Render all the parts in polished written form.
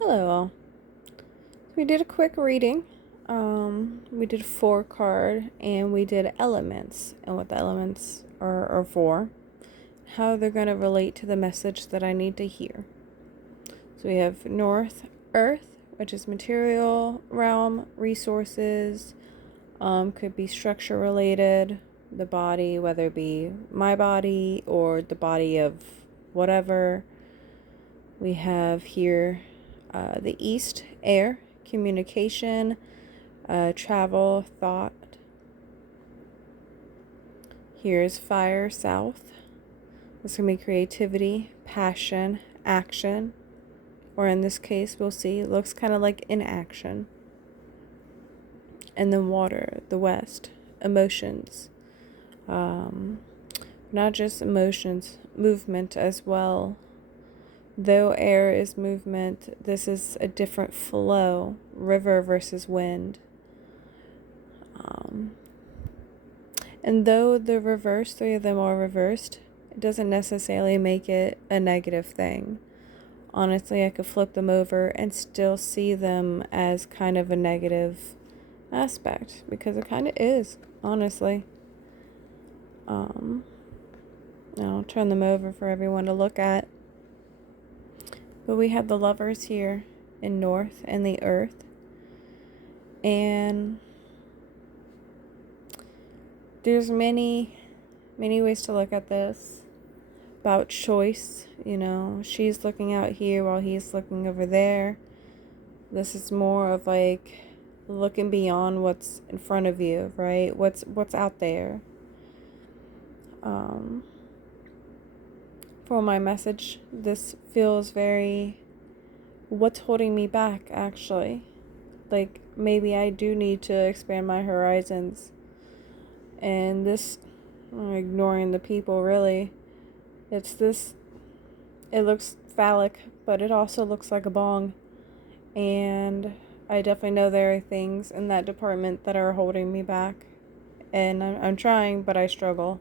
Hello all. We did a quick reading. We did a 4 card and we did elements and what the elements are for, how they're going to relate to the message that I need to hear. So we have North, Earth, which is material realm, resources, could be structure related, the body, whether it be my body or the body of whatever. We have here the East, air, communication, travel, thought. Here's fire, south. This can be creativity, passion, action, or in this case, we'll see, it looks kind of like inaction. And then water, the west, emotions. Not just emotions, movement as well. Though air is movement, this is a different flow, river versus wind. And though the reverse, 3 of them are reversed, it doesn't necessarily make it a negative thing. Honestly, I could flip them over and still see them as kind of a negative aspect, because it kind of is, honestly. I'll turn them over for everyone to look at. But we have the lovers here in North and the Earth. And there's many ways to look at this. About choice, she's looking out here while he's looking over there. This is more of like looking beyond what's in front of you, right? What's out there. For my message, this feels very, what's holding me back, actually? Like, maybe I do need to expand my horizons. And this, ignoring the people, really. It's this, it looks phallic, but it also looks like a bong. And I definitely know there are things in that department that are holding me back. And I'm trying, but I struggle.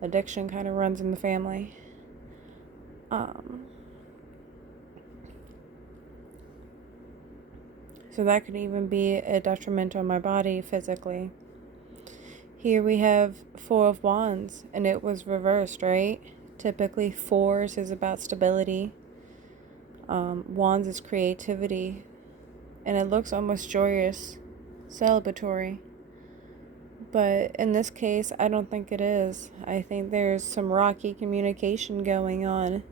Addiction kind of runs in the family. So that could even be a detriment on my body physically. Here we have 4 of Wands, and it was reversed, right? Typically 4s is about stability. Wands is creativity. And it looks almost joyous, celebratory. But in this case, I don't think it is. I think there's some rocky communication going on.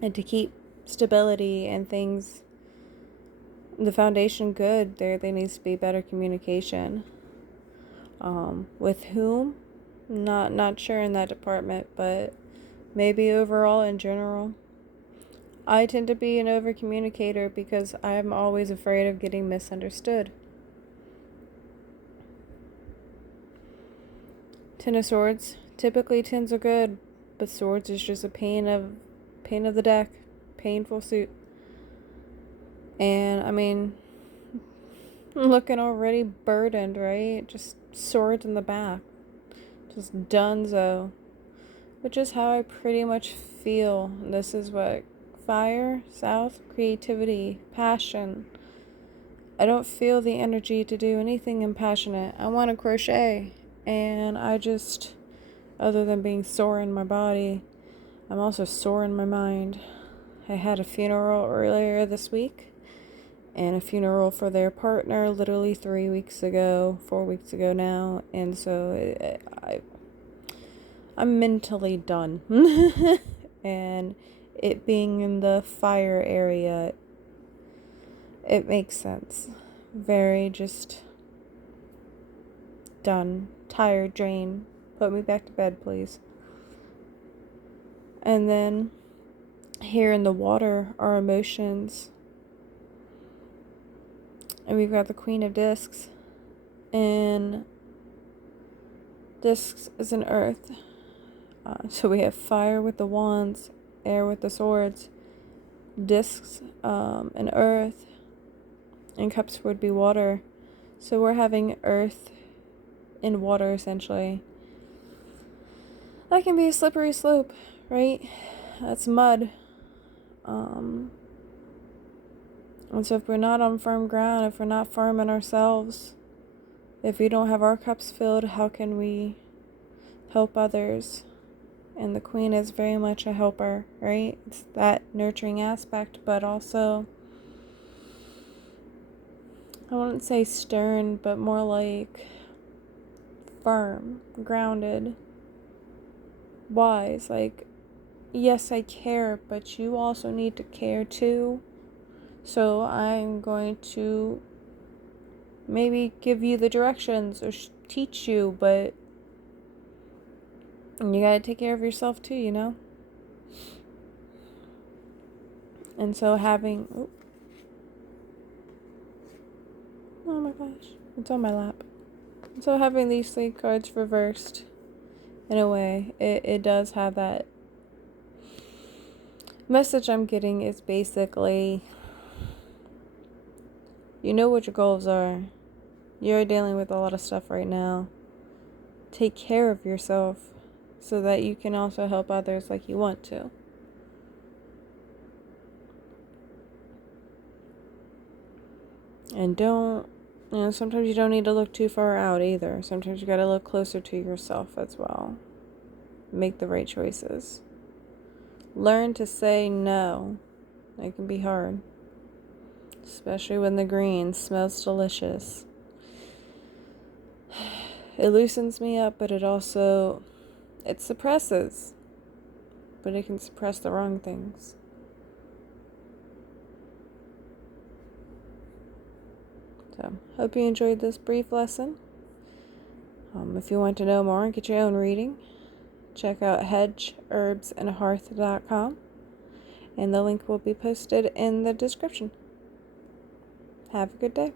And to keep stability and things, the foundation good, there needs to be better communication. With whom? Not sure in that department, but maybe overall in general. I tend to be an over communicator because I'm always afraid of getting misunderstood. 10 of Swords. Typically 10s are good, but Swords is just a pain of the deck. Painful suit. And I mean, looking already burdened, right? Just swords in the back. Just donezo. Which is how I pretty much feel. This is what fire, south, creativity, passion. I don't feel the energy to do anything impassionate. I want to crochet. And I just, other than being sore in my body, I'm also sore in my mind. I had a funeral earlier this week, and a funeral for their partner literally 3 weeks ago, 4 weeks ago now, and so I'm mentally done. And it being in the fire area, it makes sense. Very just done, tired, drained. Put me back to bed, please. And then here in the water are emotions. And we've got the Queen of Discs. And Discs is an earth. So we have fire with the wands, air with the swords, discs, and earth, and cups would be water. So we're having earth in water, essentially. That can be a slippery slope, right? That's mud. And so if we're not on firm ground, if we're not firm in ourselves, if we don't have our cups filled, how can we help others? And the queen is very much a helper, right? It's that nurturing aspect, but also, I wouldn't say stern, but more like firm, grounded, wise. Like, yes, I care, but you also need to care too. So I'm going to maybe give you the directions or teach you, but you gotta take care of yourself too, you know? And so having... Oh my gosh. It's on my lap. And so having these 3 cards reversed, in a way, it does have that message I'm getting is basically, you know what your goals are. You're dealing with a lot of stuff right now. Take care of yourself so that you can also help others like you want to. And sometimes you don't need to look too far out either. Sometimes you gotta look closer to yourself as well. Make the right choices. Learn to say no. It can be hard. Especially when the green smells delicious. It loosens me up, but it suppresses. But it can suppress the wrong things. So, hope you enjoyed this brief lesson. If you want to know more and get your own reading, check out hedgeherbsandhearth.com, and the link will be posted in the description. Have a good day.